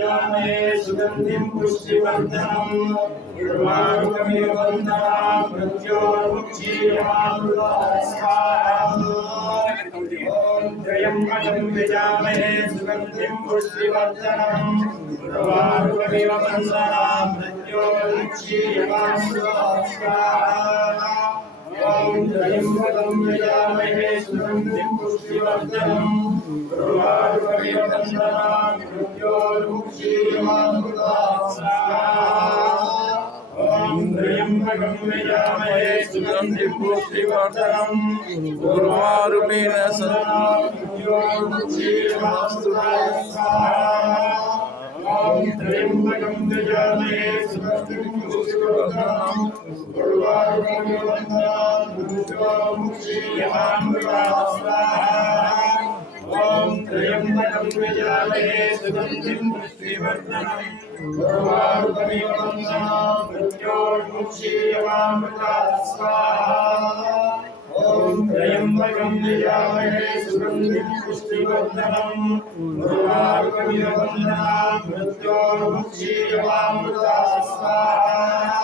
यामहे सुगन्धिं पुष्टिवर्धनम् उर्वारुकमिव वन्दनां मृत्योर्मुक्षीयमामृतात् स्वाहा ॐ त्र्यम्बकं यजामहे सुगन्धिं पुष्टिवर्धनम् उर्वारुकमिव वन्दनां मृत्योर्मुक्षीयमामृतात् स्वाहा ॐ त्र्यम्बकं यजामहे सुगन्धिं पुष्टिवर्धनम् उर्वारुकमिव वन्दनां मृत्योर्मुक्षीयमामृतात् स्वाहा ॐ त्र्यम्बकं यजामहे सुगन्धिं पुष्टिवर्धनम् उर्वारुकेण सदा मृत्योर्मुक्षीयमामृतात् स्वाहा ॐ त्र्यम्बकं यजामहे सुगन्धिं पुष्टिवर्धनम् उर्वारुकमिव वन्दनां मृत्योर्मुक्षीयमामृतात् स्वाहा ॐ त्र्यम्बकं यजामहे सुगन्धिं पुष्टिवर्धनम् उर्वारुकमिव वन्दनां मृत्योर्मुक्षीयमामृतात् स्वाहा ॐ त्र्यम्बकं यजामहे सुगन्धिं पुष्टिवर्धनम् उर्वारुकमिव वन्दनां मृत्योर्मुक्षीयमामृतात् स्वाहा